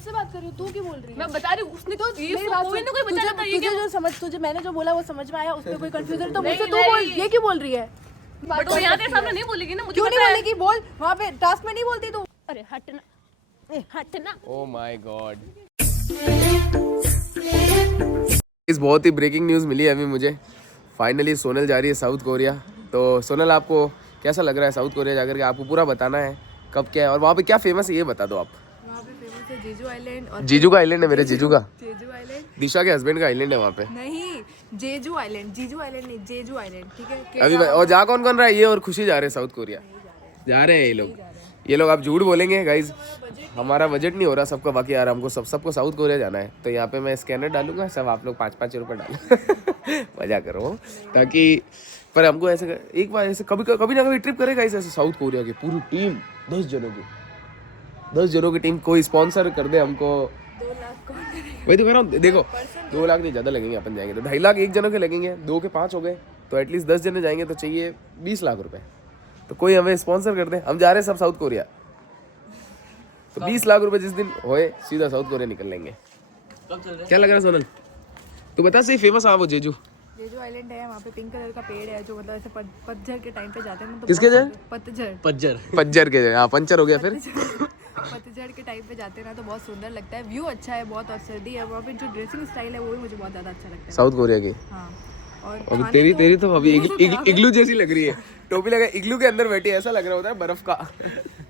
मुझसे बात कर रही हूँ, तू क्यों बोल रही है? मैं बता रही हूँ उसने तो मेरी बात सुन, तुझे जो समझ, तुझे मैंने जो बोला वो समझ में आया, उसमें कोई कंफ्यूजन तो मुझसे तू बोल, ये क्यों बोल रही है? बट वो यहाँ तेरे सामने नहीं बोलेगी ना, मुझे क्यों नहीं बोलेगी? बोल, वहाँ पे टास्क में नहीं बोलती तू। अरे हटना। ओह माय गॉड, इस बहुत ही ब्रेकिंग न्यूज़ मिली है अभी मुझे। फाइनली सोनल जा रही है साउथ कोरिया। तो सोनल, आपको कैसा लग रहा है साउथ कोरिया जाकर के? आपको पूरा बताना है कब क्या है और वहाँ पे क्या फेमस है, ये बता दो आप। वहाँ पे फेमस है जेजू आइलैंड। और जीजू का आइलैंड है, मेरे जीजू का, जेजू आइलैंड दिशा के हस्बैंड का आइलैंड है वहाँ पे। नहीं, जेजू आइलैंड, जीजू आइलैंड नहीं, जेजू आइलैंड, ठीक है। अभी और जा कौन कौन रहा है? ये और खुशी जा रहे हैं साउथ कोरिया, जा रहे हैं ये लोग। आप झूठ बोलेंगे गाइज, हमारा बजट नहीं हो रहा सबका। बाकी यार हमको सबको साउथ कोरिया जाना है, तो यहाँ पे मैं स्कैनर डालूंगा, सब आप लोग 5-5 रुपये डालो मजा करो, ताकि पर हमको ऐसे एक बार ऐसे कभी ना कभी ट्रिप करेगा ऐसे साउथ कोरिया की पूरी टीम, 10 जनों की टीम, कोई स्पॉन्सर कर दे हमको। 2 लाख कौन करेगा? वही तो कह रहा हूँ, देखो 2 लाख नहीं ज़्यादा लगेंगे, अपन जाएंगे तो 2.5 लाख एक जनों के लगेंगे, 2 के 5 हो गए, तो एटलीस्ट 10 जने जाएंगे तो चाहिए 20 लाख रुपए। तो कोई हमें स्पॉन्सर कर दे, हम जा रहे हैं सब साउथ कोरिया, तो 20 लाख रुपए जिस दिन होए सीधा साउथ कोरिया निकल लेंगे। क्या लग रहा है सोनल? तू बता सही, फेमस हाँ वो जेजू आइलैंड है, वहाँ पे पिंक कलर का पेड़ है, जो मतलब ऐसे पतझड़ के टाइम पे जाते हैं ना, तो किसके जाए? पतझड़ के जाए। हाँ, पंचर हो गया फिर। पतझड़ के टाइम पे जाते हैं ना, तो बहुत सुंदर लगता है, व्यू अच्छा है बहुत, और सर्दी है वहाँ पे, जो ड्रेसिंग स्टाइल है वो भी मुझे बहुत ज़्यादा अच्छा लगता है साउथ कोरिया की। हाँ, और अभी खाने तेरी तो अभी इग्लू जैसी लग रही है, टोपी लगा इग्लू के अंदर बैठी, ऐसा लग रहा होता है बर्फ का।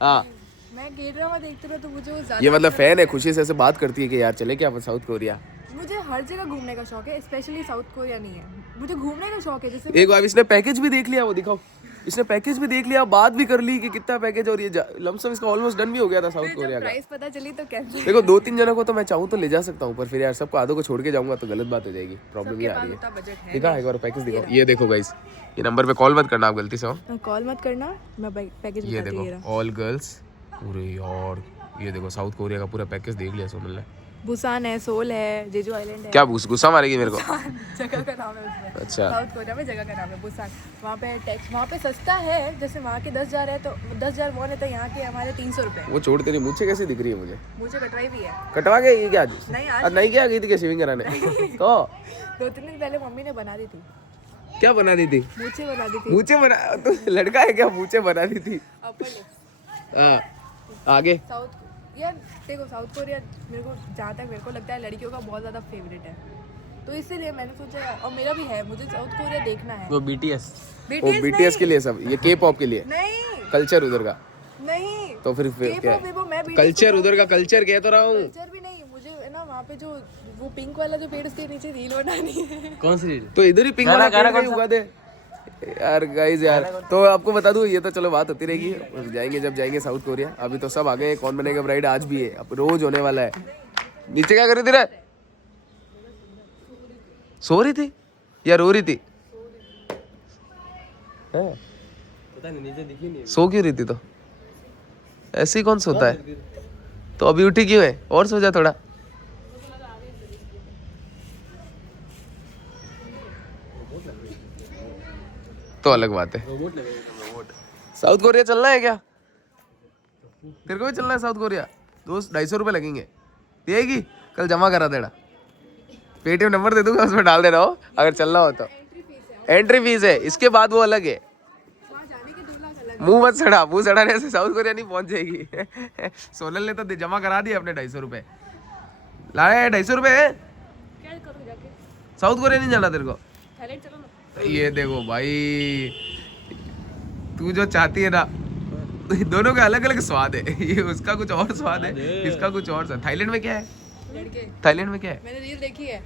हाँ, मैं के ड्रामा देखती हूँ तो मुझे वो ज़्यादा ये मतलब फैन है, खुशी से ऐसे बात करती है कि यार चले क्या अपन साउथ कोरिया। मुझे हर जगह घूमने का शौक है, स्पेशली साउथ कोरिया नहीं है, मुझे घूमने का शौक है। जैसे एक बार इसने पैकेज भी देख लिया, वो दिखाओ, इसने पैकेज भी देख लिया, बात भी कर ली कि कितना पैकेज, और ये लमसम इसका ऑलमोस्ट डन भी हो गया था साउथ कोरिया का। प्राइस पता चली तो कैंसिल। देखो 2-3 जनों को तो मैं चाहूँ तो ले जा सकता हूँ, पर फिर यार सबको आधों को छोड़ के जाऊंगा तो गलत बात हो जाएगी, प्रॉब्लम ये आ रही है। बजट है, दिखा एक बार पैकेज दिखाओ, ये देखो गाइस, ये नंबर पे कॉल मत करना आप गलती से हो, कॉल मत करना, मैं पैकेज ये बताती हूँ। देखो ऑल गर्ल्स, पूरे यार ये देखो साउथ कोरिया का पूरा पैकेज देख लिया सोनल ने। बुसान है, सोल है, जेजू आइलैंड है। क्या गुस्सा मारेगी मेरे को? जगह का नाम है उसमें। अच्छा, साउथ कोरिया में जगह का नाम है बुसान। वहाँ पे टैक्स, वहाँ पे सस्ता है, जैसे वहाँ के 10,000 है तो 10,000 वॉन है, तो यहाँ के हमारे 300 रुपये। वो छोड़, तेरी मुझसे कैसी दिख रही है मुझे? मुझे कटवाई भी है। कटवा के ये क्या आज? नहीं, आज नहीं क्या गई थी क्या शेविंग कराने? तो 2-3 दिन पहले मम्मी ने बना दी थी, क्या बना दी थी? मूछें बना दी थी। मूछें बना, तू लड़का है क्या? मूछें बना दी थी? Upper lips. हाँ, आगे साउथ यार देखो, साउथ कोरिया मेरे को, जहाँ तक मेरे को लगता है, लड़कियों का बहुत ज़्यादा फेवरेट है, तो इसीलिए मैंने सोचा, और मेरा भी है, मुझे साउथ कोरिया देखना है। वो BTS के लिए सब, ये K-pop के लिए नहीं कल्चर उधर का, नहीं, तो फिर क्या K-pop भी वो, मैं BTS कल्चर उधर का कल्चर कह तो रहा हूँ। कल्चर भी नहीं, मुझे है ना वहाँ पे जो वो पिंक वाला जो पेड़, उसके नीचे रील बनानी है। कौन सी रील? तो इधर ही पिंक वाला पेड़ कहीं उगा दे यार गाइस यार। तो आपको बता दूं, ये तो चलो बात होती रहेगी, जाएंगे जब जाएंगे साउथ कोरिया। अभी तो सब आ गए, कौन बनेगा ब्राइड आज भी है, अब रोज होने वाला है। नीचे क्या कर रही थी रे? सो रही थी या रो रही थी? पता नहीं, नीचे दिखी नहीं। सो क्यों रही थी? तो ऐसे ही कौन सोता है? तो अभी उठी क्यों है? और सो जा थोड़ा। तो अलग बात है। साउथ कोरिया चलना है क्या? तेरे को भी चलना है साउथ कोरिया? दोस्त 250 रुपये लगेंगे, देगी? कल जमा करा देना, पेटीएम नंबर दे दूंगा, उसमें डाल देना हो अगर चलना हो तो। एंट्री फीस है, इसके बाद वो अलग है। मुंह मत सड़ा, मुंह सड़ाने से साउथ कोरिया नहीं पहुंच जाएगी। सोनल ने तो जमा करा दिए अपने 250 रुपये, लाए 250 रुपये है। साउथ कोरिया नहीं जाना तेरे को? ये देखो भाई, तू जो चाहती है ना, दोनों का अलग अलग स्वाद है। ये उसका कुछ और स्वाद है, इसका कुछ और स्वाद। थाईलैंड में क्या है? लड़के, थाईलैंड में क्या है? मैंने रील देखी है,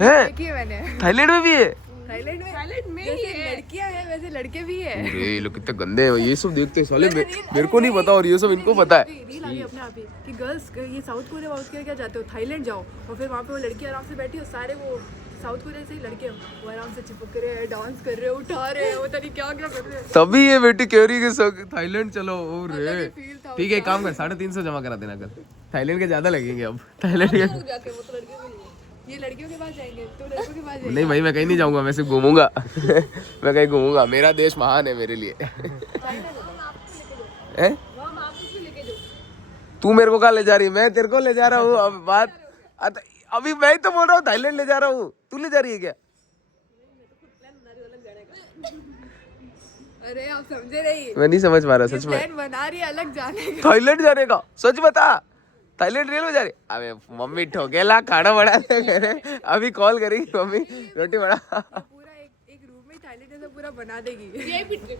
हैं? देखी है मैंने। थाईलैंड में भी है? थाईलैंड में जैसे लड़कियां हैं वैसे लड़के भी है। अरे ये लोग कितने गंदे हैं, ये सब देखते हैं साले। मेरे को नहीं पता और ये सब इनको पता है। रील आ गई अपने आप ही कि गर्ल्स ये साउथ कोरिया क्या जाते हो, थाईलैंड जाओ, और फिर वहाँ पे वो लड़की आराम से बैठी हो, सारे वो साउथ कोरिया से ही लड़के वो आराम से चिपक रहे हैं, डांस कर रहे हैं, उठा रहे हैं, पता नहीं क्या क्या कर रहे हैं। तभी ये बेटी कह रही है कि थाईलैंड चलो। ओ रे फील था ठीक है, एक काम कर, 350 जमा करा देना कल। थाईलैंड के ज्यादा लगेंगे अब। थाईलैंड के जाके, वो तो लड़कियों के लिए, ये लड़कियों के पास जाएंगे तो लड़कों के पास जाएंगे। नहीं भाई, मैं कहीं नहीं जाऊंगा, मैं सिर्फ घूमूंगा। मैं कहीं घूमूंगा, मेरा देश महान है मेरे लिए। हैं? तू मेरे को कहाँ ले जा रही है? मैं तेरे को ले जा रहा हूँ। अब बात अभी मैं तो बोल रहा हूँ थाईलैंड ले जा रहा हूँ, तू ले जा रही है क्या? अरे आप समझे नहीं, मैं नहीं समझ पा रहा सच में। प्लान बना रही है अलग जाने का। थाईलैंड जाने का? सच बता, थाईलैंड रियल में जा रही? अबे मम्मी ठोकेला, खाना बना दे कह रहे। अभी कॉल करेगी मम्मी, रोटी बना। पूरा एक रूम में थाईलैंड जैसा पूरा बना देगी। ये भी ट्रिप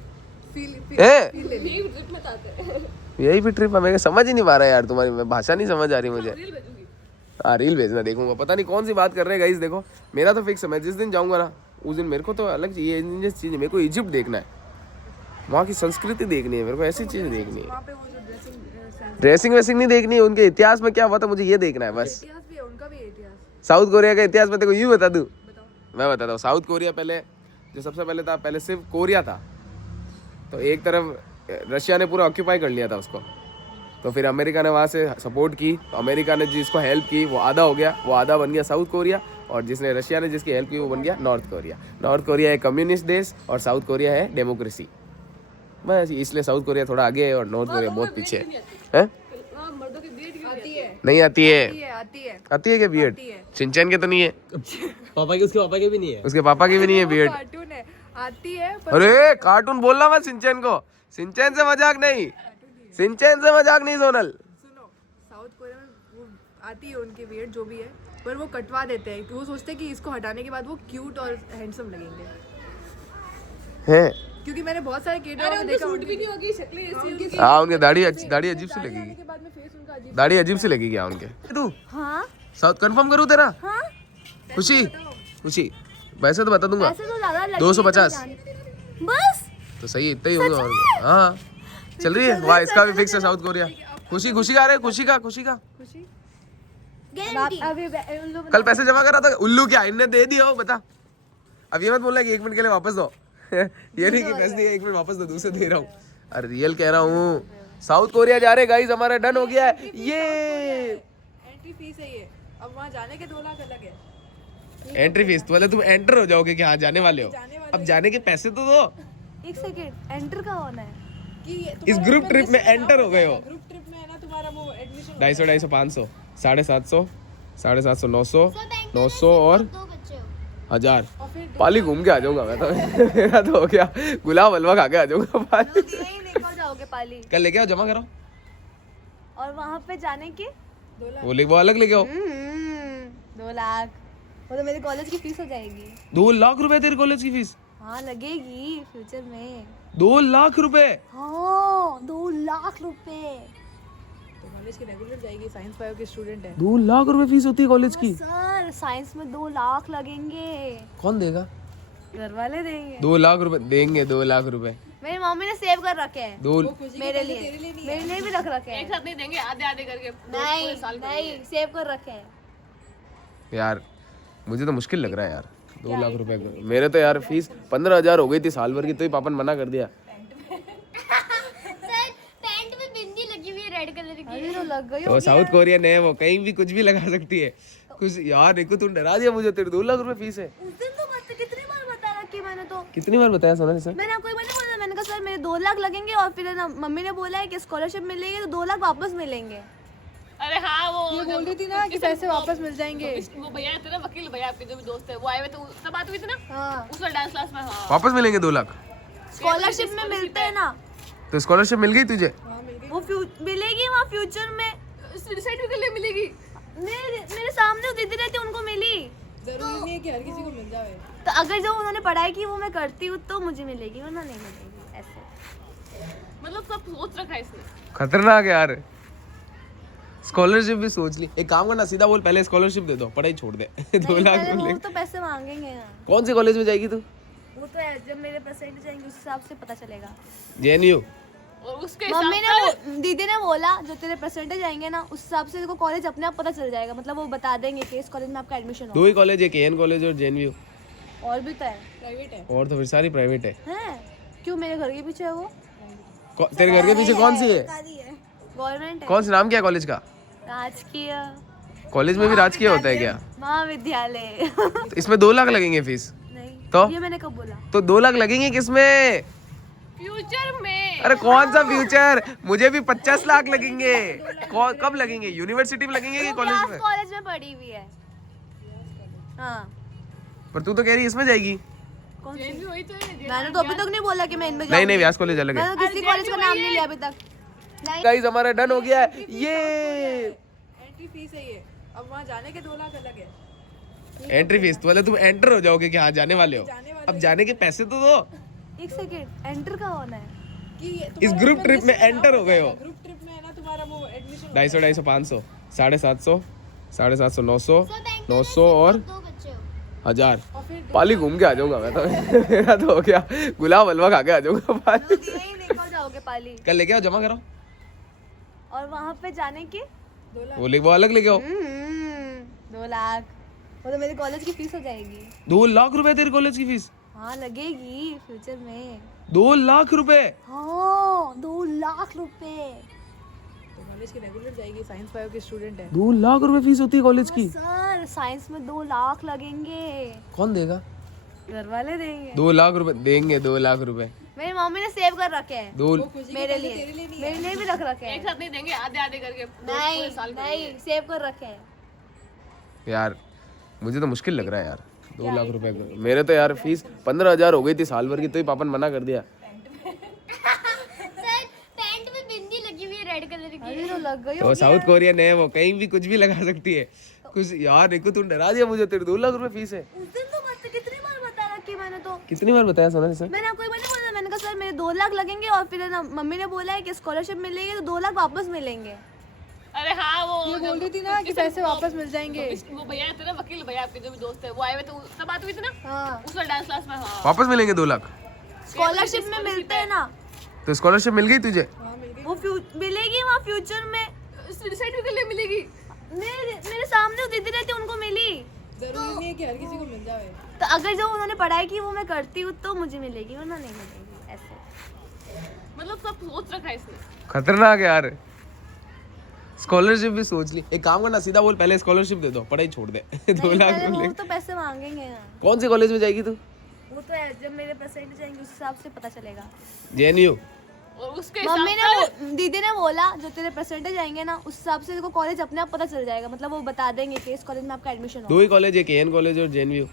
ए, ट्रिप में आते हैं। यही भी ट्रिप है? मैं समझ ही नहीं पा रहा यार, तुम्हारी मैं भाषा नहीं समझ आ रही मुझे। रील भेजूंगी। हाँ रील भेजना, देखूंगा। पता नहीं कौन सी बात कर रहे हैं गाइस। देखो मेरा तो फिक्स है, मैं जिस दिन जाऊंगा ना उस दिन मेरे को तो अलग चीज़ मेरे को इजिप्ट देखना है, वहाँ की संस्कृति देखनी है मेरे को, ऐसी चीज़ देखनी है। वहाँ पे वो जो ड्रेसिंग ड्रेसिंग वेसिंग नहीं देखनी है, उनके इतिहास में क्या हुआ था मुझे ये देखना है बस। इतिहास भी है, उनका भी इतिहास। साउथ कोरिया का इतिहास मैं तेको यूँ बता दूँ? मैं बताता हूँ। साउथ कोरिया पहले जो सबसे पहले था, पहले सिर्फ कोरिया था, तो एक तरफ रशिया ने पूरा ऑक्यूपाई कर लिया था उसको, तो फिर अमेरिका ने वहाँ से सपोर्ट की, तो अमेरिका ने जिसको हेल्प की वो आधा हो गया, वो आधा बन गया साउथ कोरिया, और जिसने रशिया ने जिसकी हेल्प की वो बन गया नॉर्थ कोरिया। नॉर्थ कोरिया है कम्युनिस्ट देश और साउथ कोरिया है डेमोक्रेसी, बस इसलिए साउथ कोरिया थोड़ा आगे है और नॉर्थ कोरिया बहुत पीछे है। मर्दों की बीट क्यों आती है, नहीं आती है? आती है क्या बीएड? शिनचैन के तो नहीं है, पापा के, उसके पापा के भी नहीं है। उसके पापा की भी नहीं है बीएड। कार्टून है, आती है पर अरे कार्टून बोलना मत शिनचैन को, शिनचैन से मजाक नहीं, शिनचैन से मजाक नहीं सोनल। सुनो, साउथ कोरिया में वो आती है उनकी बियर्ड जो भी है, पर वो कटवा देते हैं, वो सोचते हैं कि इसको हटाने के बाद वो क्यूट और हैंडसम लगेंगे। हैं? क्योंकि मैंने बहुत सारे केड्रामा में देखा, सूट भी नहीं होगी, शक्लें ऐसी होगी। हाँ उनके दाढ़ी अजीब सी लगेगी, के बाद में फेस उनका अजीब। दाढ़ी अजीब सी लगेगी हाँ उनके। तू हाँ साउथ कंफर्म करूँ तेरा? हाँ खुशी खुशी वैसे तो बता दूंगा, ऐसे तो ज्यादा 250 बस। तो सही इतना ही होगा। और हाँ चल रही है वाह, इसका भी फिक्स है साउथ कोरिया। खुशी खुशी का रहे, खुशी का खुशी अभी कल पैसे जमा करा था उल्लू क्या इनने दे दिया हो बता। अब ये मत बोलना कि 1 मिनट के लिए वापस दो ये नहीं कि पैसे दिए 1 मिनट वापस दो, दूसरे दे रहा हूँ। अरे रियल कह रहा हूँ, साउथ कोरिया जा रहे गाइस, हमारा डन हो गया है ये। एंट्री फीस है ये, अब वहाँ जाने के 2 लाख अलग है। एंट्री फीस तो तुम एंटर हो जाओगे कि हाँ जाने वाले हो, अब जाने के पैसे तो दो। एक सेकंड, एंटर का होना है कि इस ग्रुप ट्रिप में एंटर हो गए हो। ग्रुप ट्रिप में है ना तुम्हारा वो एडमिशन 250 500 750 750 900 900 और 1000 पाली घूम के आ जाऊंगा मैं तो मेरा तो हो गया, गुलाब हलवा खा के आ जाऊंगा पाली। यही लेकर जाओगे पाली, कल लेके आओ, जमा करो और वहाँ पे जाने के वो अलग लेके आओ। 2 लाख, वो तो मेरे कॉलेज की फीस हो जाएगी। 2 लाख रुपए तेरे कॉलेज की फीस? हाँ लगेगी फ्यूचर में। 2 लाख रुपए? हाँ 2 लाख रुपए। तो कॉलेज की रेगुलर जाएगी, साइंस बायो की स्टूडेंट है। 2 लाख रुपए फीस होती है कॉलेज की? सर साइंस में 2 लाख लगेंगे। कौन देगा? घर वाले देंगे। 2 लाख रुपए देंगे? 2 लाख रुपए मेरी मम्मी ने सेव कर रखे हैं 2 मेरे लिए भी रख रखे हैं। एक साथ नहीं देंगे, आधे आधे करके नहीं सेव कर रखे हैं। यार मुझे तो मुश्किल लग रहा है यार 2 लाख रुपए। मेरे तो यार फीस 15,000 हो गई थी साल भर की, तो ही पापा ने मना कर दिया। पैंट में बिंदी लगी हुई है रेड कलर की। अभी तो लग गई वो साउथ कोरियन है, वो कहीं भी कुछ भी लगा सकती है कुछ। यार देखो तू डरा दिया मुझे, तेरे 2 लाख रुपए फीस है। उस दिन तो कितनी बार बता रखी मैंने तो। कितनी बार बताया सोना सर? मैंने आपको एक बार नहीं बोला, मैंने कहा सर मेरे 2 लाख लगेंगे, और फिर ना मम्मी ने बोला है कि स्कॉलरशिप मिलेगी तो 2 लाख वापस मिलेंगे। अरे हाँ वो ये बोल रही थी ना कि पैसे वापस मिल जाएंगे। वो भैया थे ना, वकील भैया आपके जो भी दोस्त है, वो आए हुए थे, तब बात हुई थी ना हाँ उस डांस क्लास में। हाँ वापस मिलेंगे 2 लाख? स्कॉलरशिप में मिलते हैं ना, तो स्कॉलरशिप मिल गई तुझे? वो मिलेगी वहाँ फ्यूचर में। डिसाइड भी कर ले मिलेगी। मेरे सामने वो दीदी रहती उनको मिली। जरूरी नहीं है कि हर किसी को मिल जाए। तो अगर जो उन्होंने पढ़ाई की वो मैं करती हूँ तो मुझे मिलेगी, वरना नहीं मिलेगी। ऐसे मतलब सब सोच रखा है इसने। खतरनाक यार, स्कॉलरशिप भी सोच ली। एक काम करना, सीधा बोल पहले स्कॉलरशिप दे दो, पढ़ाई छोड़ दे। 2 लाख पहले मिले। वो तो पैसे मांगेंगे ना। कौन सी कॉलेज में जाएगी तू? वो तो है, जब मेरे परसेंटेज आएंगे उस हिसाब से पता चलेगा। JNU? और उसके मम्मी ने दीदी ने बोला जो तेरे परसेंटेज आएंगे ना उस हिसाब से देखो कॉलेज अपने आप पता चल जाएगा। मतलब वो बता देंगे कि इस कॉलेज में आपका एडमिशन 2 ही कॉलेज है, KN कॉलेज और JNU। और भी तो है। प्राइवेट है। और तो फिर सारी प्राइवेट है। हैं? क्यों मेरे घर के पीछे है वो? तेरे घर के पीछे कौन सी है? गवर्नमेंट है। कौन सा नाम क्या है कॉलेज का? राजकीय कॉलेज में भी राजकीय होता है क्या? महाविद्यालय। तो इसमें 2 लाख लगेंगे फीस? नहीं तो ये मैंने कब बोला? तो 2 लाख लगेंगे किसमें? फ्यूचर में अरे कौन सा फ्यूचर, मुझे भी 50 लाख लगेंगे। कब लगेंगे, यूनिवर्सिटी में लगेंगे कि कॉलेज में? कॉलेज में पढ़ी हुई है। हाँ पर तू तो कह रही है इसमें जाएगी। कौन सी? भी वही तो है। मैंने तो अभी तक नहीं बोला कि मैं इनमें नहीं नहीं, व्यास कॉलेज अलग है। मैंने किसी कॉलेज का नाम नहीं लिया अभी तक। गाइस हमारा डन हो गया है ये। एंट्री फीस है ये, अब वहाँ जाने के 2 लाख अलग है। एंट्री फीस तो तुम एंटर हो जाओगे कि हाँ जाने वाले हो, अब जाने के पैसे तो दो। एक सेकेंड, एंटर का होना है कि इस ग्रुप ट्रिप में एंटर हो गए हो। ग्रुप ट्रिप में है ना तुम्हारा वो एडमिशन। 250, 500, 750, 750, 900, 900 और 1000। पाली घूम के आ जाऊंगा मैं तो। मेरा तो हो गया, गुलाब हलवा खा के आ जाऊंगा पाली। यही लेकर जाओगे पाली, कल लेके आओ, जमा करो। और वहाँ पे जाने के वो अलग लेके आओ। 2 लाख, वो तो मेरे कॉलेज की फीस हो जाएगी। 2 लाख रुपए तेरी कॉलेज की फीस? हाँ लगेगी फ्यूचर में। 2 लाख रुपए? हाँ 2 लाख रुपए। तो कॉलेज की रेगुलर जाएगी, साइंस बायो की स्टूडेंट है। 2 लाख रुपए फीस होती है कॉलेज की? सर साइंस में 2 लाख लगेंगे। कौन देगा? घर वाले देंगे। 2 लाख रुपए देंगे? 2 लाख रुपए मेरी मम्मी ने सेव कर रखे हैं दो मेरे लिए भी रख रखे हैं। एक साथ नहीं देंगे, आधे आधे करके नहीं नहीं, सेव कर रखे हैं। यार मुझे तो मुश्किल लग रहा है यार, 2 लाख रुपए। मेरे तो यार फीस 15,000 हो गई थी साल भर की, तो ही पापा ने मना कर दिया। पैंट में बिंदी लगी हुई है रेड कलर की। अरे तो लग गई तो साउथ कोरियन है वो, कहीं भी कुछ भी लगा सकती है कुछ। यार देखो तू डरा दिया मुझे, तेरे 2 लाख रुपए फीस है। उस दिन तो मत कितनी बार बता रखी मैंने तो। कितनी बार बताया सोना सर? मैंने आपको एक बार नहीं बोला, मैंने कहा सर मेरे 2 लाख लगेंगे, और फिर ना मम्मी ने बोला है कि स्कॉलरशिप मिलेगी तो 2 लाख वापस मिलेंगे। अरे हाँ वो ये बोल रही थी ना कि पैसे वापस मिल जाएंगे। वो भैया थे ना, वकील भैया आपके जो भी दोस्त है, वो आए हुए थे, सब बात हुई थी ना हाँ उस वाले डांस क्लास में। हाँ वापस मिलेंगे 2 लाख? स्कॉलरशिप में मिलते हैं ना, तो स्कॉलरशिप मिल गई तुझे? वो मिलेगी वहाँ फ्यूचर में। रिसाइड भी कर ले, मिलेगी। मेरे सामने वो दीदी रहती उनको मिली। जरूरी नहीं है कि हर किसी को मिल जाए। तो अगर जो उन्होंने पढ़ाई की वो मैं करती हूँ तो मुझे मिलेगी, वरना नहीं मिलेगी। ऐसे मतलब सब सोच रखा है इसने। खतरनाक यार। स्कॉलरशिप भी सोच ली। एक काम करना, सीधा बोल पहले स्कॉलरशिप दे दो, पढ़ाई छोड़ दे। 2 नहीं, लाख पहले वो मिलेंगे। तो पैसे मांगेंगे ना। कौन से कॉलेज में जाएगी तू? वो तो है, जब मेरे परसेंट जाएंगे उस हिसाब से पता चलेगा। JNU? और उसके मम्मी हिसाब ने दीदी ने बोला जो तेरे परसेंटेज आएंगे ना उस हिसाब से तेरे को कॉलेज अपने आप पता चल जाएगा। मतलब वो बता देंगे कि इस कॉलेज में आपका एडमिशन 2 ही कॉलेज है, KN कॉलेज और JNU।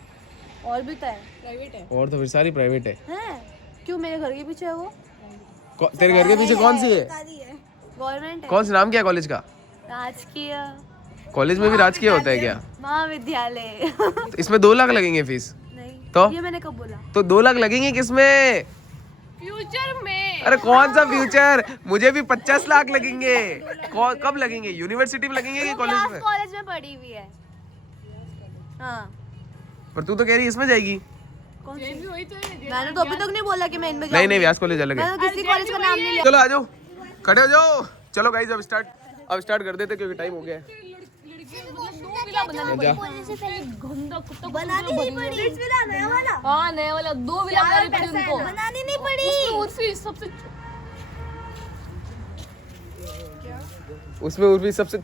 और भी तो है। प्राइवेट है। और तो फिर सारी प्राइवेट है। हैं? क्यों, मेरे घर के पीछे है वो। तेरे घर के पीछे कौन सी है? गवर्नमेंट है। कौन सा नाम क्या है कॉलेज का? राजकीय कॉलेज में भी राजकीय होता है क्या? महाविद्यालय। तो इसमें 2 लाख लगेंगे फीस? नहीं तो? ये मैंने कब बोला? तो 2 लाख लगेंगे किसमें? फ्यूचर में। अरे कौन सा फ्यूचर, मुझे भी 50 लाख लगेंगे। कब लगेंगे, यूनिवर्सिटी में लगेंगे कि कॉलेज में? कॉलेज में पढ़ी हुई है। हाँ पर तू तो कह रही है इसमें जाएगी। कौन सी? भी वही तो है। मैंने तो अभी तक नहीं बोला कि मैं इनमें नहीं नहीं, व्यास कॉलेज अलग है। मैंने तो किसी कॉलेज का नाम नहीं लिया। चलो आ जाओ, खड़े हो जाओ। चलो गाइस अब स्टार्ट कर देते क्योंकि टाइम हो गया है। जा। बनानी नहीं पड़ी। रिच विला नया वाला। हाँ नया वाला 2 विला बनानी पड़ी उनको। बनानी नहीं पड़ी। उसमें सबसे उसमें उर्वी सबसे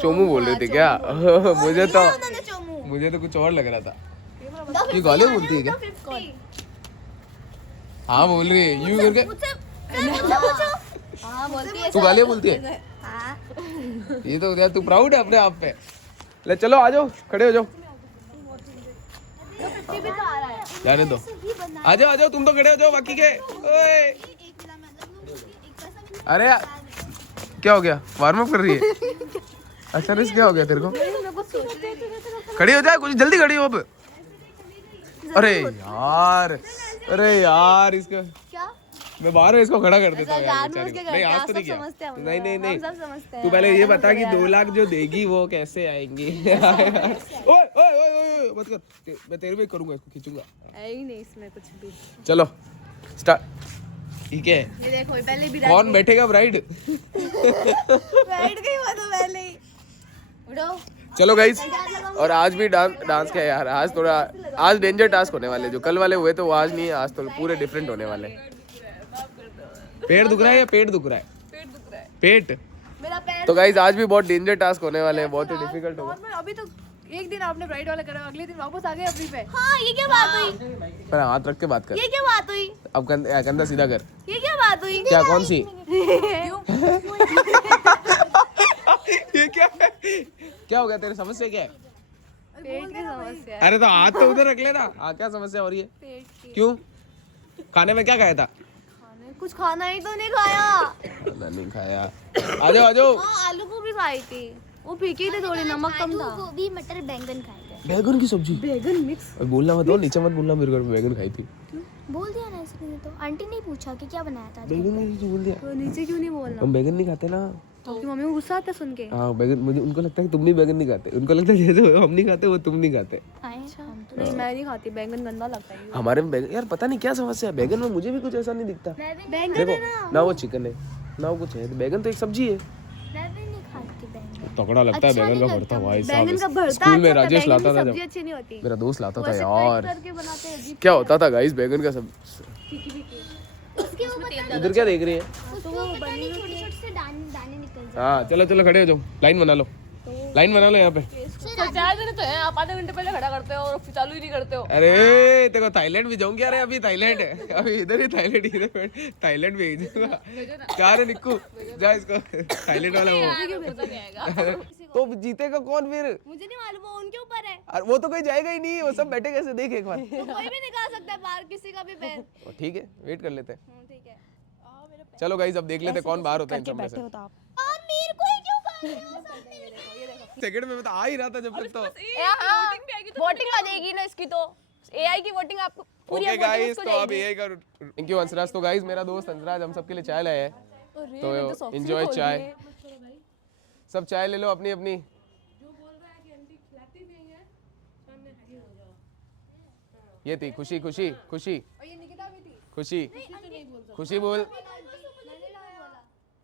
चोमू बोल रही थी क्या? मुझे तो कुछ और लग रहा था। ये गाली बोलती है क्या? हाँ बोल रही है यूं करके। हाँ बोलती है। तू गाली बोलती है? ये तो यार तू प्राउड है अपने आप पे। ले चलो आ जाओ, खड़े हो जाओ। जाने दो, आ जाओ तुम तो खड़े हो जाओ बाकी के। ओए अरे यार क्या हो गया, वार्म अप कर रही है? अच्छा रिस क्या हो गया तेरे को? खड़ी हो जाए, कुछ जल्दी खड़ी हो अब। अरे यार इसका क्या? मैं बाहर इसको खड़ा कर देता हूँ यार जानबूझ बेचारे के को। नहीं करते हैं, आज तो नहीं सब समझते हैं हम किया। नहीं लोग। नहीं हम नहीं, सब समझते हैं। तू पहले ये बता कि 2 लाख जो देगी वो कैसे आएंगी? ओए ओए ओए मत कर, मैं तेरे भी करूंगा, इसको खींचूंगा। है ही नहीं इसमें कुछ भी। चलो स्टार्ट। ठीक है, ये देखो पहले भी कौन बैठेगा ब्राइड? बैठ गई वो तो पहले ही। उठो। चलो गाइस, और आज भी डांस क्या है यार, आज डेंजर टास्क होने वाले। जो कल वाले हुए तो वो आज नहीं है, आज तो पूरे डिफरेंट होने वाले। पेट दुख रहा है या पेट दुख रहा है? पेट दुख रहा है। पेट। मेरा पैर तो गाइस आज भी बहुत डेंजर टास्क होने वाले हैं, बहुत ही डिफिकल्ट होगा। नॉर्मल अभी तो एक दिन आपने ब्राइड वाला करा, अगले दिन वापस आ गए अपनी पे। हाँ ये क्या बात हुई? पर हाथ रख के बात कर। ये क्या बात हुई? अब कंधा सीधा कर। ये क्या बात हुई? क्या कौन सी? ये क्या है? क्या हो गया तेरे समस्या क्या है? पेट की समस्या है। अरे तो हाथ तो उधर रख लेना। हाँ क्या समस्या हो रही है? पेट की। क्यों? खाने में क्या खाया था? खाने कुछ खाना ही तो नहीं खाया। नहीं खाया। आ जाओ आ जाओ। हाँ आलू गोभी खाई थी, वो फीकी थी थोड़ी, नमक कम था। गोभी मटर बैंगन खाएंगे। बैगन की सब्जी। बैगन मिक्स। अब बोलना मत, नीचे मत बोलना, मेरे घर में बैगन खाई थी। बोल दिया ना इसने तो। आंटी ने पूछा कि क्या बनाया था। बैगन की चीज़ बोल दिया। तो नीचे क्यों नहीं बोलना? हम बैगन नहीं खाते ना। आपकी मम्मी को गुस्सा आता है सुन के। हाँ बैगन, मुझे उनको लगता है कि तुम भी बैगन नहीं खाते। उनको लगता है जैसे हम नहीं खाते वो तुम नहीं खाते। नहीं मैं नहीं खाती, बैंगन गंदा लगता है। हमारे में बैगन, यार पता नहीं क्या समस्या है बैगन में, मुझे भी कुछ ऐसा नहीं दिखता। बैंगन देखो ना वो चिकन है ना वो कुछ है, बैगन तो एक सब्जी है। मैं भी नहीं खाती बैंगन। तगड़ा लगता है बैगन का भरता भाई साहब। बैंगन का भरता स्कूल में अच्छा होता है, राजेश बैंगन लाता की था सब्जी जब, अच्छी नहीं होती। मेरा दोस्त लाता वो था ऐसे यार। कट करके बनाते हैं अजीब। क्या होता था गाइस बैगन का सब। उसके ऊपर इधर क्या देख रही है? उसके ऊपर छोटे छोटे से दाने निकल जाते हाँ चलो चलो खड़े हो जाओ, लाइन बना लो, लाइन बना लो यहाँ पे। तो 4 दिन तो है, आप आधे घंटे पहले खड़ा करते हो और फिर चालू ही नहीं करते हो। अरे देखो थाईलैंड भी जाऊंगी। अरे अभी थाईलैंड है, अभी इधर ही थाईलैंड, इधर थाईलैंड भेज दूंगा। क्या रे निक्कू जा इसको थाईलैंड वाला वो। तो जीतेगा कौन फिर? मुझे नहीं मालूम, वो उनके ऊपर है। अरे वो तो कोई जाएगा ही नहीं, वो सब बैठे कैसे देख एक बार। तो कोई भी निकाल सकता है बाहर किसी का भी पैर। ठीक है वेट कर लेते हैं। ठीक है। चलो गाइस अब देख लेते हैं कौन बाहर होता है इन सब में से। मेरे को ही क्यों कर रहे हो सामने? सेकंड में मैं तो आ ही रहा था जब तक तो। वोटिंग आ जाएगी ना इसकी, तो एआई की वोटिंग आपको पूरी ओके गाइस तो अब यही कर। Thank you Hansraj. तो गाइस मेरा दोस्त हंसराज हम सबके लिए चाय लाया है, तो एंजॉय चाय। सब चाय ले लो अपनी अपनी। ये थी खुशी खुशी खुशी खुशी खुशी बोल।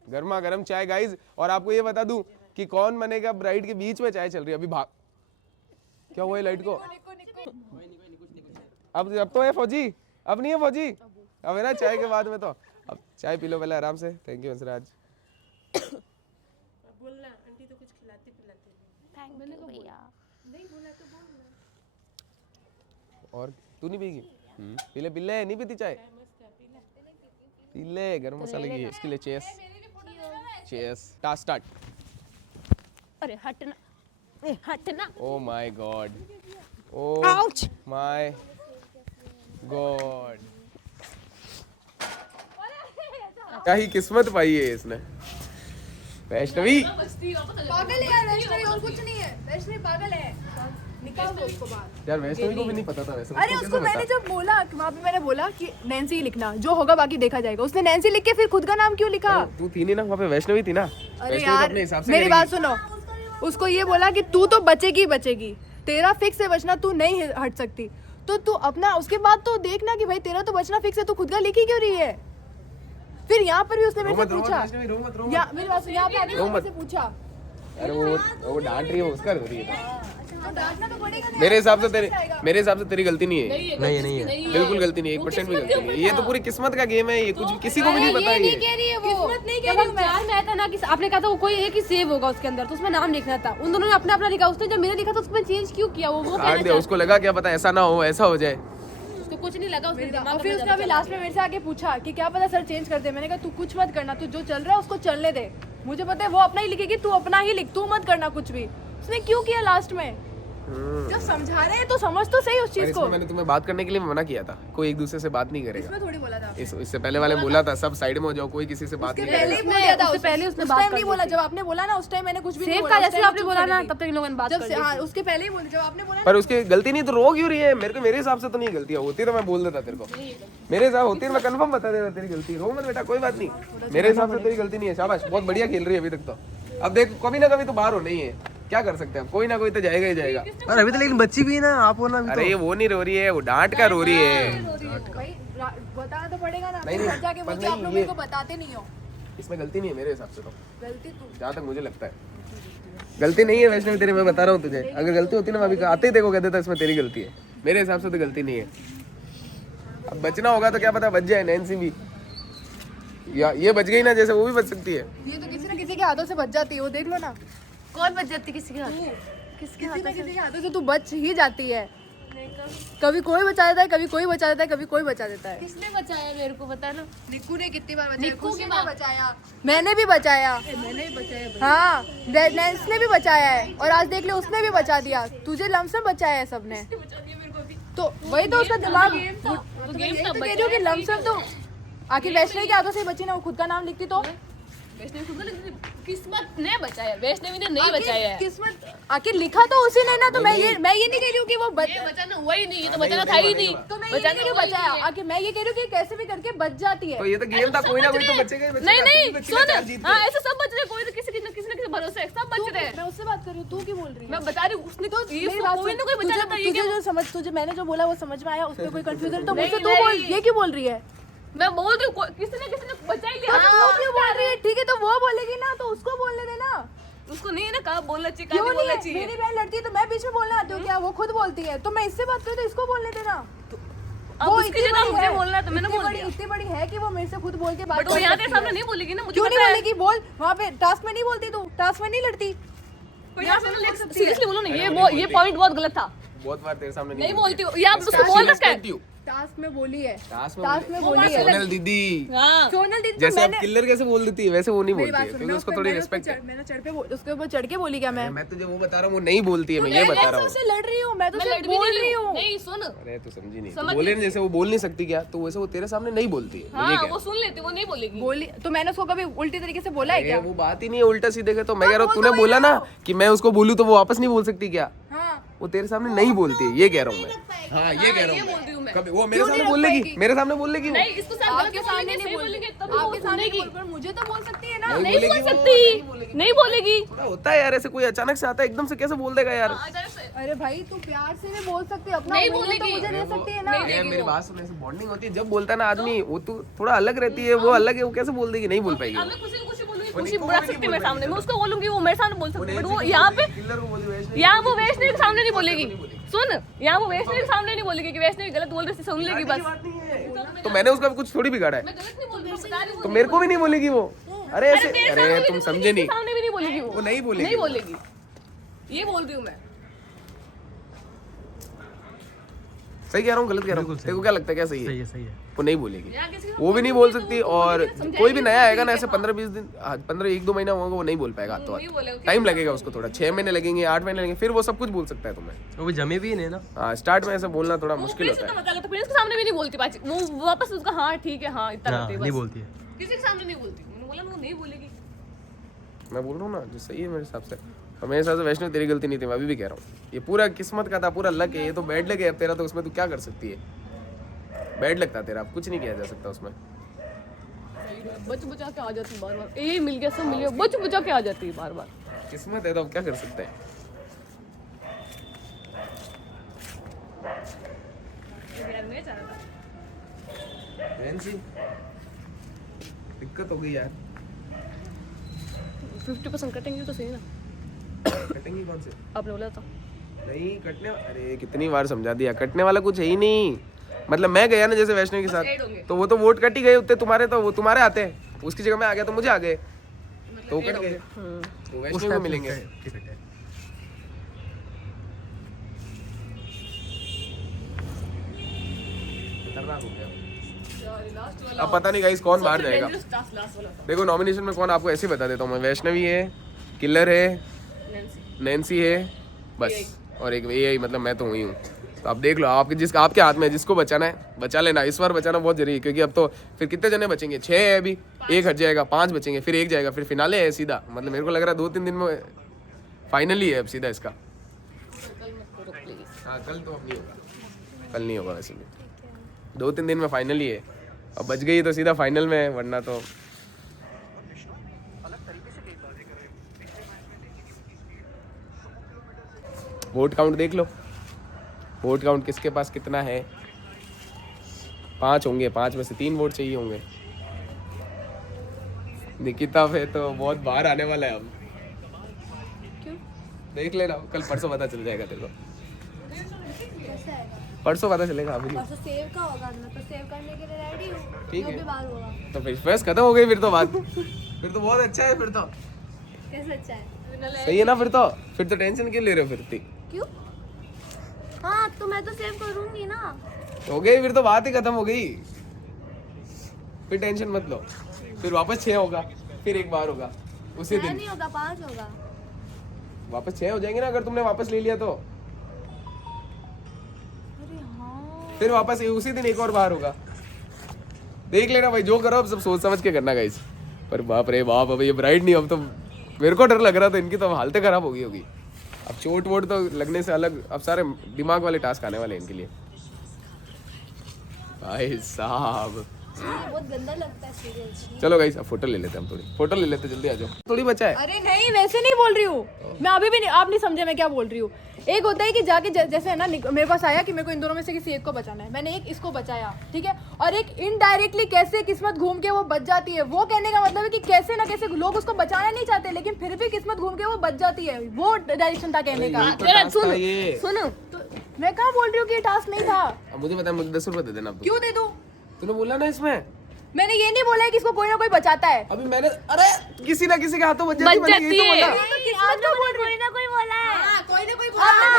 गर्मा गर्म चाय गाइस। और आपको ये बता दूं कि कौन बनेगा ब्राइड के बीच में चाय चल रही है अभी। भाग क्या हुआ है लाइट को? अब तो है फौजी, अब नहीं है फौजी, अब है ना चाय के बाद में। तो अब चाय पी लो पहले आराम से। Thank you Hansraj. बोलना आंटी तो कुछ खिलाती पिलाती नहीं। थैंक यू भैया। नहीं बोला तो बोलना। और तू नहीं पीगी? पीले पीले नहीं पीती चाय? पीले गरम मसाला की है इसके लिए। Chess chess start. अरे हटना हटना। Oh my god, oh my god, क्या ही किस्मत पाई है इसने। वैष्णवी पागल है यार, वैष्णवी और कुछ नहीं है। वैष्णवी पागल है, निकाल दो उसको बाहर। यार वैष्णवी को भी नहीं पता था वैसे। अरे उसको मैंने जब बोला, वहाँ पे मैंने बोला कि नैन्सी ही लिखना, जो होगा बाकी देखा जाएगा। उसने नैन्सी लिख के फिर खुद का नाम क्यों लिखा? तू थी नहीं ना वहाँ पे, वैष्णवी थी ना। अरे वैष्णवी तो यार अपने हिसाब से मेरी बात करेगी। सुनो, उसको ये बोला कि तू तो बचेगी बचेगी, तेरा फिक्स है बचना, तू नहीं हट सकती। तो तू अपना उसके बाद तो देखना कि भाई तेरा तो बचना फिक्स है, तू खुद का लिख ही क्यों रही है? फिर यहाँ पर भी उसने मेरे से पूछा, मेरी बात सुन, यहाँ पे आके उसने मेरे से पूछा। अरे वो डांट रही है, उसका रो रही है। तो डांटना तो पड़ेगा ना। मेरे हिसाब से तेरी गलती नहीं है। नहीं है बिल्कुल गलती नहीं है, 1% भी गलती नहीं है। ये तो पूरी किस्मत का गेम है, ये कुछ किसी को भी नहीं पता है ये। कह रही है वो, किस्मत नहीं कह रही मैं। प्यार में आया था ना कि आपने कहा था वो कोई एक ही सेव होगा उसके अंदर, तो उसमें नाम लिखना था। उन दोनों ने अपना अपना लिखा, उसने जब मैंने लिखा था उसमें चेंज क्यों किया? वो काट दिया, उसको लगा क्या पता ऐसा ना हो ऐसा हो जाए। उसको कुछ नहीं लगा, उसने दिमाग और फिर उसने अभी लास्ट में मेरे से आके पूछा कि क्या पता सर चेंज कर दे। मैंने कहा तू कुछ मत करना, तू जो चल रहा है उसको चलने दे। मुझे पता है वो अपना ही लिखेगी, तू अपना ही लिख, तू मत करना कुछ भी। उसने क्यों किया लास्ट में? जब समझा रहे हैं तो समझ तो सही उस चीज को। मैंने तुम्हें बात करने के लिए मना किया था, कोई एक दूसरे से बात नहीं करेगा। इसमें थोड़ी बोला था, इससे पहले वाले बोला था सब साइड में हो जाओ, कोई किसी से बात नहीं पहले करेगा। ही बोल दिया था। उससे पहले उसने उस बात टाइम कर नहीं दी बोला, थी। जब आपने बोला ना उस टाइम मैंने कुछ भी नहीं सेव बोला। का उस जैसे टाइम आपने चुप बोला खड़ी ना, थी। तब तक इन लोगों ने बात जब कर से दी हाँ थी। उसके पहले ही बोले, जब आपने बोला पर उसकी गलती नहीं तो रो क्यों रही है? मेरे हिसाब से तो नहीं गलतियां होती तो मैं बोल देता तेरे को। मेरे हिसाब होती है मैं कंफर्म बता देता तेरी गलती। रो मत बेटा, कोई बात नहीं, मेरे हिसाब से तेरी गलती नहीं है। शाबाश, बहुत बढ़िया खेल रही है अभी तक तो। अब देख कभी ना कभी तो बाहर होना ही है, क्या कर सकते हैं, कोई ना कोई तो जाएगा ही जाएगा। और अभी तो लेकिन बच्ची भी है ना, आप हो ना अभी अरे ये वो नहीं रो रही है, वो डांट का रो रही है। भाई बताना तो पड़ेगा ना। नहीं, फिर घर जाके पर बोलते आप नहीं, लोग ये- मेरे को बताते नहीं हो। इसमें गलती नहीं है मेरे हिसाब से तो, गलती तू। जहाँ तक मुझे लगता है गलती नहीं है वैष्णवी तेरी। मैं बता रहा हूँ तुझे, अगर गलती होती ना मैं अभी आते ही देखो कहते था इसमें तेरी गलती है। मेरे हिसाब से तो गलती नहीं है। अब बचना होगा तो क्या पता बच जाए नैन्सी भी, या ये बच गई ना जैसे वो भी बच सकती है। ये तो किसी ना किसी के हाथों से बच जाती है, वो देख लो ना। कौन बच जाती किसी के हाथ? किसी ना किसी के हाथों से तू बच ही जाती है। कभी कोई बचा देता है, कभी कोई बचा देता है, कभी कोई बचा देता है। किसने बचाया मेरे को बता ना। निक्कू ने कितनी बार बचाया, निक्कू खुशी की ने बात। बचाया, मैंने भी बचाया, हाँ नैंस ने भी बचाया है, और आज देख ले उसने भी बचा दिया, तुझे लमसम बचाया है सबने। तो वही तो उसका दिमाग, तो यही तो कह रही हूँ कि लमसम तो आखिर वैष्णवी के हाथों से बची ना, वो खुद का नाम लिखती तो। वैष्णवी खुद को लिखती थी, किस्मत ने बचाया, वैष्णवी ने नहीं बचाया है। किस्मत आखिर लिखा तो उसी ने ना, तो मैं ये नहीं कह रही हूँ कि वो ये बचाना हुआ ही नहीं, ये तो बचाना था ही नहीं। तो मैं ये नहीं क्यों बचाया, आखिर मैं ये कह रही हूँ कि कैसे भी करके बच जाती है। तो ये तो गेम था, कोई ना कोई तो बचेगा ही बचेगा। नहीं नहीं तुम बच्चे का चाल जीत सुन, हाँ ऐसे सब बच रहे, कोई तो किसी न किसी भरोसे सब बच रहे हैं। मैं उससे बात कर रही हूँ, तू क्यों बोल रही है? मैं बता रही हूँ, उसने तो ये मेरी बात कोई सुन, ना कोई बचा तुझे देता है। ये तुझे क्या जो समझ, तुझे मैंने जो बोला वो समझ में आया, उसमें कोई कंफ्यूजन तो मुझसे नहीं, तू बोल, नहीं। ये क्यों बोल रही है? मैं बोल रही हूँ, किसी न किसी ने बचा ही लिया। तू क्यों बोल रही है? ठीक है तो वो बोलेगी ना, तो उसको बोलने देना। उसको नहीं है ना कहा बोलना चाहिए, क्यों कहा नहीं बोलना है? चाहिए। मेरी बहन लड़ती है तो मैं बीच में बोलने आती हूँ क्या? वो खुद बोलती है तो मैं इससे बात करूँ तो इसको बोलने देना। अब उसकी इतनी जगह बड़ी मुझे है, बोलना है तो मैंने बोल दिया। इतनी बड़ी है कि वो मेरे से खुद बोल के बात बट वो कर यहाँ सकती तेरे सामने है। नहीं बोलेगी ना, मुझे क्यों नहीं पता है। बोलेगी? बोल, वहाँ पे टास्क में नहीं बोलती तू, टास्क में नहीं लड़ती। यहाँ पे सीरियसली बोलो ना, ये पॉइंट बहुत गलत था। बहुत बार तेरे सामने नहीं बोलती हूँ, ये आप उसको बोल रखा है। टास्क में बोली है, टास्क टास्क में बोली है। सोनल दीदी, हाँ सोनल दीदी तो जैसे आप मैंने, किलर कैसे बोल देती है वैसे वो नहीं मेरी बोलती बात है, सुन, क्योंकि मैं उसको उस पे- थोड़ी मैंने उस पे रिस्पेक्ट है। चढ़- मैंने चढ़ पे उसके ऊपर चढ़ के बोली क्या मैं? मैं तुझे वो बता रहा हूँ, वो नहीं बोलती है, मैं ये बता रहा हूँ। उससे लड़ रही हूँ, मैं तो मैं सिर्फ लड़ भी बोल नहीं रही हूँ। नहीं सुन, अरे तू समझी नहीं, समझ बोले ना जैसे वो बोल नहीं सकती क्या, तो वैसे वो तेरे सामने नहीं बोलती है, मैं ये हाँ कह वो सुन लेती, वो नहीं बोलेगी। बोली तो मैंने उसको कभी उल्टी तरीके से बोला है रहा हूँ। क्या? वो बात ही नहीं है उल्टा सीधे का, तो मैं कह रहा हूँ बोल तूने तो बोला वही ना ना। कि मैं उसको बोलूँ तो वो वापस नहीं बोल सकती क्या? हाँ, वो तेरे सामने नहीं बोलती है, ये कह रहा हूँ मैं। हाँ ये कह रहा ये हूँ बोलती हूँ मैं। कभी वो मेरे क्यों सामने नहीं बोल रख लेगी, पाएगी? मेरे सामने बोल लेगी वो। नहीं इसको साथ आपके सामने नहीं बोलेंगे, बोलेगी, तभी वो आपके सामने सुनेगी। नहीं बोल, पर मुझे तो बोल सकती है ना। नहीं नहीं बोल बोलेगी वो, सकती, नहीं बोलेगी। थोड़ा होता है यार, ऐसे कोई अचानक से आता है एकदम से कैसे बोल देगा यार? अचानक से अरे भाई तू प्यार से भी बोल सकती है, अपना नहीं opinion तो बोलेगी। मुझे दे सकती है ना। यार मेरी बात सुन, ऐसे बॉन्डिंग होती है जब बोलता है ना आदमी, वो तो थोड़ा अलग रहती है, वो अलग है, वो कैसे बोल देगी? नहीं बोल पाएगी वो। अब मैं खुशी खुशी बोलूंगी, खुशी बुला सकती है मेरे सामने, मैं उसको बोलूंगी, वो मेरे सामने बोल सकती है, बट वो यहाँ पे किलर को बोली वैसे यहाँ वो वैष्णवी के सामने नहीं बोलेगी। सुन, यहाँ वो वैष्णवी के सामने नहीं बोलेगी कि वैष्णवी गलत बोल रही थी, सुन लेगी बस। तो मैंने उसका कुछ थोड़ी बिगाड़ा है, मैं गलत नहीं बोल रही, मैं बता रही हूँ। तो मेरे को भी नहीं बोलेगी वो। अरे ऐसे, तेरे अरे सामने भी तुम नहीं समझे बोलेगी, नहीं, इसके सामने भी नहीं बोलेगी वो नहीं बोलेगी। नहीं बोलेगी, ये बोल रही हूँ मैं। सही कह रहा हूँ गलत कह रहा हूँ? तेरे को क्या लगता है क्या सही है? सही है। वो नहीं बोलेगी, यहाँ किसी को वो भी नहीं बोल सकती, और कोई भी नया आएगा ना ऐसे 15-20 दिन, 15 1-2 महीना होगा, वो नहीं बोल पाएगा हाथों नहीं बोलेगा। हाथ। टाइम लगेगा उसको थोड़ा, 6 महीने लगेंगे, 8 महीने लगेंगे, फिर वो सब कुछ बोल सकता है तुम्हें। वो भी जमे भी नहीं ना। हाँ स्टार्ट में ऐसे बोलना थोड़ा वो मुश्किल प्रिंस होता तो है। मजा आता है, प्रिंस के सामने भी नहीं बोलती बात, वो वापस उसका हाँ ठीक है हाँ इतना हाँ, करती है नहीं बस। बोलती है। किसी के सामने नहीं बोलती, मैंने बोला ना वो नहीं बोलेगी। मैं बोल रहा हूँ ना जो सही है मेरे हिसाब से, और मेरे हिसाब से वैष्णव तेरी गलती नहीं थी, मैं अभी भी कह रहा हूँ ये पूरा किस्मत का था, पूरा लक है, ये तो बैड लक है अब तेरा, तो उसमें तू क्या कर सकती है? बैड लगता तेरा, अब कुछ नहीं किया जा सकता उसमें। बच बचा के आ जाती है बार बार, ये मिल गया सब मिल गया, बच बचा के आ जाती है बार बार। किस्मत है तो अब क्या कर सकते हैं? नैन्सी, दिक्कत हो गई यार। 50% कटेंगे तो सही ना, कटेंगी कौन से? आपने बोला था। नहीं कटने, अरे कितनी बार समझा दिया, कटने वाला कुछ है ही नहीं। मतलब मैं गया ना जैसे वैष्णवी के ऐड होंगे। साथ, तो वो तो वोट कट ही गए उतने तुम्हारे, तो वो तुम्हारे आते हैं, उसकी जगह मैं आ गया तो मुझे आ गए, तो वो कट गए, तो वैष्णवी को मिलेंगे। टिकट है। खतरनाक हो गया। अब पता नहीं गाइस कौन बाहर जाएगा। देखो नॉमिनेशन में कौन, आपको ऐसे ही बता देता हूँ मैं, वैष्णवी है, किलर है, नैन्सी है, बस, और एक AI, मतलब मैं तो हुई हूँ। तो आप देख लो, आपके हाथ में है, जिसको बचाना है बचा लेना, इस बार बचाना बहुत जरूरी है, क्योंकि अब तो फिर कितने जने बचेंगे? 6 है अभी, 1 हट जाएगा, 5 बचेंगे, फिर 1 जाएगा, फिर फिनाले है सीधा। मतलब मेरे को लग रहा है 2-3 दिन में फाइनल ही है अब सीधा इसका। हाँ कल तो अब नहीं होगा, कल नहीं होगा वैसे भी, 2-3 दिन में फाइनल ही है। अब बच गई तो सीधा फाइनल में है, वरना तो वोट काउंट देख लो, वोट काउंट किसके पास कितना है। 5 होंगे, 5 में से 3 वोट चाहिए होंगे। निकिता पे तो बहुत बाहर आने वाला है अब, क्यों? देख लेना, कल परसों पता चल जाएगा तेरे को, परसों पता चलेगा अभी नहीं। परसों सेव का होगा, मैं तो सेव करने के लिए रेडी हूँ, ठीक जो है। भी बात होगा। तो फिर बस खत्म हो गई फिर तो बात, फिर तो बहुत अच्छा है फिर तो। कैसे अच्छा है? सही है ना? फिर तो टेंशन क्यों ले रहे हो फिर? क्यों? हाँ तो मैं तो सेव करूंगी ना। हो गई फिर तो बात ही खत्म हो गई। फिर टेंशन मत लो। फिर वापस 6 होगा, फिर एक बार होगा उसी दिन। नहीं होगा, 5 होगा। वापस 6 हो जाएंगे ना अगर तुमने वापस ले लिया तो। फिर वापस उसी दिन एक और बार होगा। देख लेना भाई, जो करो अब सब सोच समझ के करना गाइस। पर बाप रे बाप, अब ये ब्राइड नहीं, अब तो मेरे को डर लग रहा था, इनकी तो हालत खराब हो गई होगी। अब चोट वोट तो लगने से अलग, अब सारे दिमाग वाले टास्क आने वाले हैं इनके लिए। भाई साहब बहुत गंदा लगता है सीरियल। चलो गाइस अब फोटो ले लेते हैं, हम थोड़ी फोटो ले लेते हैं, जल्दी आ जाओ। थोड़ी बचा है। अरे नहीं, वैसे नहीं बोल रही हूँ मैं, अभी भी नहीं, आप नहीं समझे मैं क्या बोल रही हूँ। एक होता है कि जाके जैसे है ना, मेरे पास आया कि मेरे को इन दोनों में से किसी एक को बचाना है, मैंने एक इसको बचाया, ठीक है। और एक इनडायरेक्टली कैसे किस्मत घूम के वो बच जाती है, वो कहने का मतलब है कि कैसे ना कैसे लोग उसको बचाना नहीं चाहते, लेकिन फिर भी किस्मत घूम के वो बच जाती है। वो डायरेक्शन था कहने का। सुनो तो मैं कहाँ बोल रही हूँ कि ये टास्क नहीं था। अब मुझे बता, मुझे 10 रुपए दे देना। क्यों दे दूँ? तूने बोला ना इसमें, मैंने ये नहीं बोला है कि इसको कोई ना कोई बचाता है। अभी मैंने, अरे किसी ना किसी के हाथों बच जाती है, मैंने यही तो बोला। कोई ना कोई बोला है। कोई ना कोई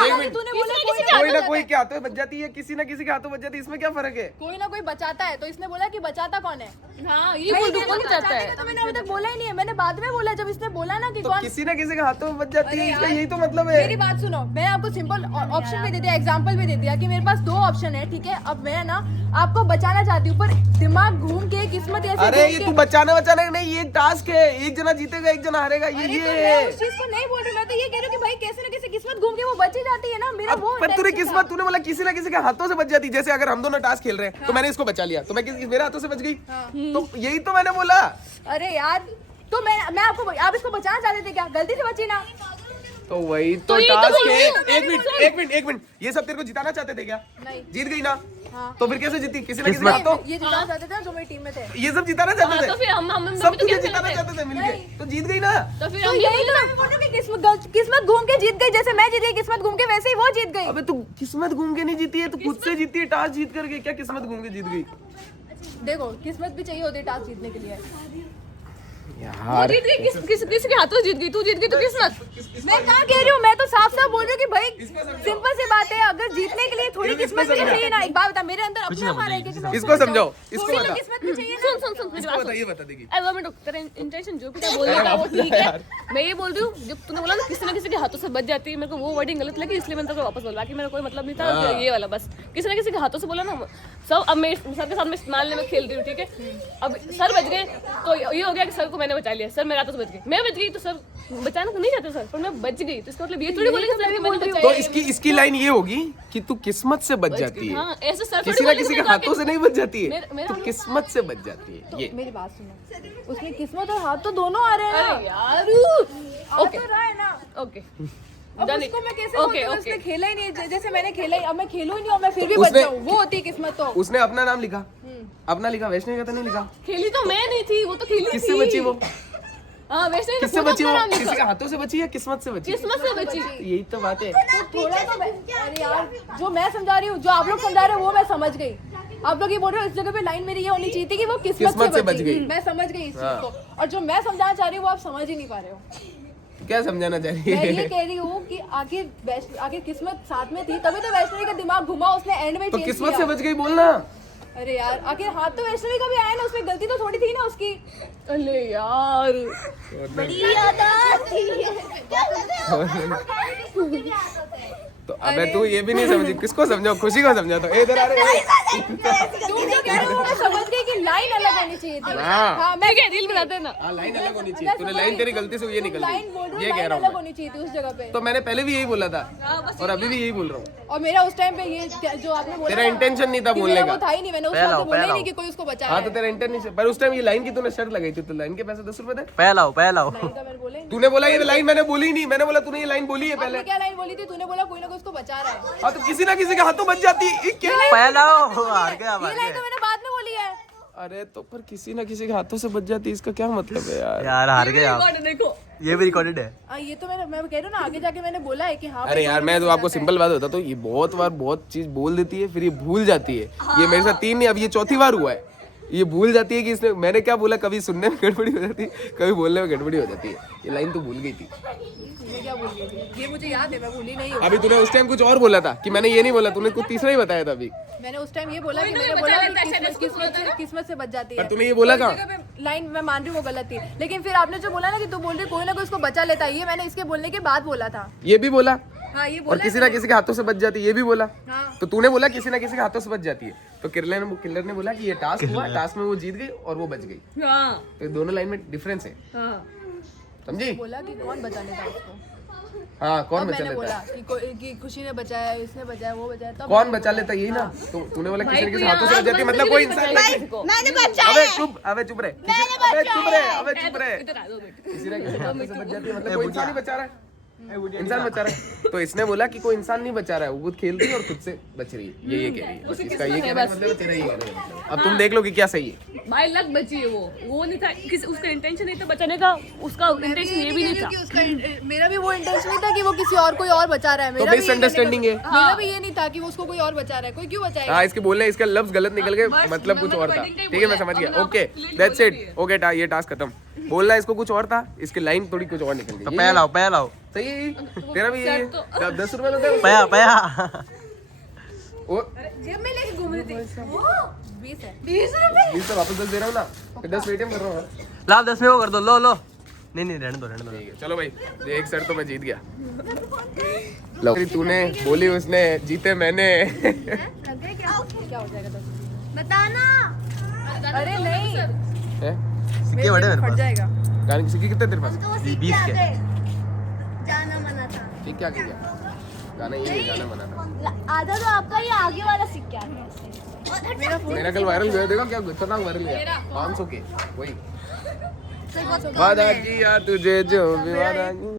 एक मिनट, तूने बोला कोई ना कोई के हाथों बच जाती है, किसी ना किसी के हाथों बच जाती है, इसमें क्या फर्क है? कोई ना कोई बचाता है, तो इसने बोला कि बचाता कौन है। हाँ ये बोल दो, कौन चाहता है? तो मैंने अभी तक बोला ही नहीं है, मैंने बाद में बोला जब इसने बोला ना कि तो कौन। किसी ना किसी के हाथों में बच जाती है, अरे इसका यार, यही तो मतलब है। मेरी बात सुनो, मैंने आपको सिंपल ऑप्शन भी दे दिया, एग्जांपल भी दे दिया कि मेरे पास 2 ऑप्शन है, ठीक है। अब मैं ना आपको बचाना चाहती हूँ, पर दिमाग घूम के किस्मत ऐसे अरे घूम ये के- तू बचाने नहीं, ये टास्क है, एक जना जीतेगा एक जना हारेगा, अरे ये तो मैं है। उस चीज को नहीं बोल रही, मैं तो ये कह रही हूँ कि भाई कैसे ना कैसे किस्मत घूम के वो बच ही जाती है ना। मेरा अब वो पर तूने tension किस्मत, था। तूने बोला किसी ना किसी के हाथों से बच जाती है। जैसे अगर हम दोनों टास्क खेल रहे हैं तो मैंने इसको बचा लिया, तो मैं मेरे हाथों से बच गई, तो यही तो मैंने बोला। अरे यार, तो मैं आपको, आप इसको बचाना चाहते थे क्या? गलती से बची ना। तो वही तो यही तो टास्क बोल रही है। हूँ। एक मिनट, ये सब तेरे को जिताना चाहते थे क्या? नहीं। जीत गई ना? हाँ। तो फिर कैसे जीती? किसी ना किसी के हाथों। ये जिताना चाहते थे जो मेरी टीम में थे। ये सब जिताना चाहते तो थे, फिर हम सब तो तुझे क्या जिताना करते? चाहते थे मिलके, तो जीत गई ना? तो फिर तो हम यही तो मैं बोल रही हूँ कि किस्मत घूम के जीत गई, जैसे मैं जीत गई किस्मत घूम के, वैसे ही वो जीत गई। अबे तू किस्मत घूम के नहीं जीती है, तू खुद से जीती है, टास्क जीत करके। क्या किस्मत घूम के जीत गई? देखो, किस्मत भी चाहिए होती है टास्क जीतने के लिए। यार जीत गई, किसी के हाथों जीत गई, तू जीत गई तो किस्मत। मैं कहाँ कह रही हूँ, मैं तो साफ साफ बोल रही हूँ कि भाई सिंपल सी बात है, अगर जीतने के लिए थोड़ी किस्मत भी चाहिए ना। एक बात बता, मेरे अंदर अपना हार है कि मैं इसको समझाओ, इसको थोड़ी तो बता, किस्मत भी चाहिए ना। सुन मेरी इसको बात बता, सुन। ये बता देगी। अरे 1 मिनट, तेरा इंटेंशन जो भी था बोलने का वो ठीक है। मैं ये बोल रही हूँ, जब तूने बोला ना किसी ना किसी के हाथों से बच जाती है, मेरे को वो वर्डिंग गलत लगी, इसलिए मैंने तेरे को वापस बोला। बाकी मेरा कोई मतलब नहीं था, ये वाला बस किसी ना किसी के हाथों से बोला ना सब। अब मैं सर के साथ में मालने में खेल रही हूँ, ठीक है। अब सर बच गए तो ये हो गया कि सर को मैंने बचा लिया, सर मेरे हाथों से बच गए। मैं बच गई तो सर बचाना तो नहीं चाहते सर, पर मैं बच गई, तो इसका मतलब ये थोड़ी बोलेंगे सर कि मैंने बचाया। तो इसकी लाइन ये होगी कि तू किस्मत से बच जाती है, हाँ ऐसे सर किसी ना किसी के हाथों से नहीं बच जाती है, मेरा तो किस्मत से बच जाती है। ये मेरी बात सुनो, उसमें किस्मत और हाथ तो दोनों आ रहे हैं ना। अरे यार आ तो रहा है ना। ओके अब उसको मैं कैसे बोलूं, उसने खेला ही नहीं जैसे मैंने खेला ही। अब मैं खेलूं ही नहीं और मैं फिर भी बच उसने- जाऊं, वो होती है किस्मत। तो उसने अपना नाम लिखा, अपना लिखा, वैष्णवी का तो नहीं लिखा। खेली तो मैं नहीं थी, वो तो खेली किससे थी। बची वो? हाँ वैसे ही किससे खुद बची अपना वो? नाम किसी लिखा। के हाथों से बची या किस्मत से बची? किस्मत से बची। यही तो बात है। तो थोड़ा तो अरे यार, जो मैं समझा रही हूँ, जो आप लोग समझा रहे हो वो मैं समझ गई। आप लोग ये बोल रहे हो, इस जगह पे लाइन मेरी ये होनी चाहिए थी कि वो किस्मत से बच गई। मैं समझ गई इस चीज को, और जो मैं समझाना चाह रही हूँ वो आप समझ ही नहीं पा रहे हो। क्या समझाना चाह रही मैं ये है? कह रही हूँ कि आखिर किस्मत साथ में थी, तभी तो वैष्णवी का दिमाग घुमा, उसने एंड में तो चेंज किस्मत किया। से बच गई बोलना। अरे यार, आखिर हाथ तो वैष्णवी का भी आया ना, उसमें गलती तो थोड़ी थी ना उसकी। अरे यार बड़ी याद आती है। तो अबे तू ये भी नहीं समझी, किसको समझाओ? खुशी को समझा। तो इधर आ रहे तुम जो कह रहे हो मैं समझ गई कि लाइन अलग होनी चाहिए थी। हाँ। हाँ, मैं ठीक है, रील बनाते हैं ना। हाँ, लाइन अलग होनी चाहिए। तूने लाइन तेरी गलती से ये निकल लाइन बोल गई, रही ये हूँ, कह लाइन रहा हूँ अलग मैं। होनी चाहिए थी उस जगह पे। तो मैंने पहले भी यही बोला था और अभी भी यही बोल रहा हूँ। और मेरा उस टाइम पे ये जो आपने बोला तेरा ना, intention नहीं था कि बोलने मेरा का। वो था ही नहीं, मैंने उस टाइम पे बोला ही नहीं कि कोई उसको बचा हाँ है। तो तेरा इंटरनेट, पर उस टाइम ये लाइन की तूने शर्त लगाई थी, तो लाइन के पैसे 10 रुपए थे। पहला हो लाइन का मैंने बोला ही नहीं। तूने बोला ये लाइन मैंने बोली ही नहीं, मैंने बोला तूने ये लाइन बोली है आपने पहले। क्या लाइन बोली थी? तूने बोला कोई ना कोई उसको बचा रहा है। हाँ तो किसी ना किसी के हाथों बच जाती। ये क्या? पहला हो, हार गया ये लाइन तो मैंने बाद में बोली है। अरे तो पर किसी ना किसी के हाथों से बच जाती, इसका क्या मतलब है यार? यार हार गए आप। रिकॉर्ड देखो। ये भी रिकॉर्डेड है। ये तो मैं कह रही हूँ ना, आगे जाके मैंने बोला है कि हाँ अरे यार मैं तो आपको सिंपल बात बताता हूँ, ये बहुत बार बहुत चीज बोल देती है, फिर ये भूल जाती है। ये मेरे साथ 3 नहीं, अब ये 4थी बार हुआ है। ये भूल जाती है कि इसने मैंने क्या बोला, कभी सुनने में गड़बड़ी हो जाती है, कभी बोलने में गड़बड़ी हो जाती है। ये लाइन तो भूल गई थी। मैं क्या बोल गई थी? ये मुझे याद है, मैं भूली नहीं हूँ। अभी तूने उस टाइम कुछ और बोला था कि मैंने ये नहीं बोला, तूने कुछ तीसरा ही बताया था अभी। मैंने उस टाइम ये बोला कि मैंने बोला कि किस्मत से बच जाती है। पर तूने ये बोला कहाँ? लाइन मैं मान रही हूँ वो गलत थी, लेकिन फिर आपने जो बोला ना कि तू बोल रही कोई ना कोई उसको बचा लेता है, ये मैंने इसके बोलने के बाद बोला था। ये भी बोला हाँ ये और बोला किसी ना किसी के हाथों से बच जाती है, ये भी बोला। हाँ। तो तूने बोला किसी ना किसी के हाथों से बच जाती है, तो किलर ने बोला कि ये टास्क हुआ, टास्क में वो जीत गई और वो बच गई। हाँ तो दोनों लाइन में डिफरेंस है, हाँ समझी? बोला कि कौन बचा लेता है उसको। हाँ कौन तब बचा मैंने लेता बोला है? कि खुशी ने बचाया, इसने बचाया, वो बचाया, तब कौन बचा लेता है, यही ना? तो तूने बोला किसी ना किसी हाथों से बच जाती है, मतलब कोई इंसान। मैंने बचा अबे चुप, अबे चुप रहे, अबे चुप रहे, अबे चुप रहे। किसी ना किसी हाथों से बच जाती है, मतलब कोई इंसान नहीं बचा रहा है, इंसान बचा रहा है। तो इसने बोला कि कोई इंसान नहीं बचा रहा है, वो खुद खेल रही है और खुद से बच रही है। ये कह रही है, बस इसका ये कहना है, मतलब तेरा ये कहना है। अब तुम देख लो कि क्या सही है। भाई लक बची है वो नहीं था किसी, उसका इंटेंशन नहीं था बचाने का, उसका इंटेंशन ये भी नहीं था। कि उसका मेरा भी वो इंटेंशन नहीं था कि वो किसी और कोई और बचा रहा है। तो मेरा भी ये मिसअंडरस्टैंडिंग है। मेरा भी ये नहीं था कि वो उसको कोई और बचा रहा है। कोई क्यों बचाएगा? हाँ, इसके बोलने इसका लफ्ज गलत निकल गए, मतलब कुछ और था। ठीक है, मैं समझ गया। ओके दैट्स इट, ओके ये टास्क खत्म। बोलना इसको कुछ और था, इसके लाइन थोड़ी कुछ और निकल गई। पया लाओ सही है, तेरा भी यही है। 10 रुपए तो दे। पया वो जेब में लेके घूम रही थी। 20 है। 20 तो वापस 10 दे रहा हूँ ना, फिर 10 पेटीएम कर रहा हूँ। लाओ 10 में वो कर दो, लो नहीं रहने दो ठीक है, चलो भाई, ये एक सेट तो मैं जीत गया। लो तूने बोली, उसने जीते मैंने। क्या हो जाएगा 10? बताना। अरे नहीं, हैं? सिक्के बड़े मेरे फट पास। जाएगा। गाने की सिक्के कितने तेरे पास? तो 20 के। जाना मना था। ठीक, क्या किया? गाना ये गाना बना था। आधा तो आपका, ये आगे वाला सिक्का है। मेरा कल वायरल हुआ, देखो क्या खतरनाक वायरल हुआ। 500 के वही वादा किया तुझे जो भी वादा किया।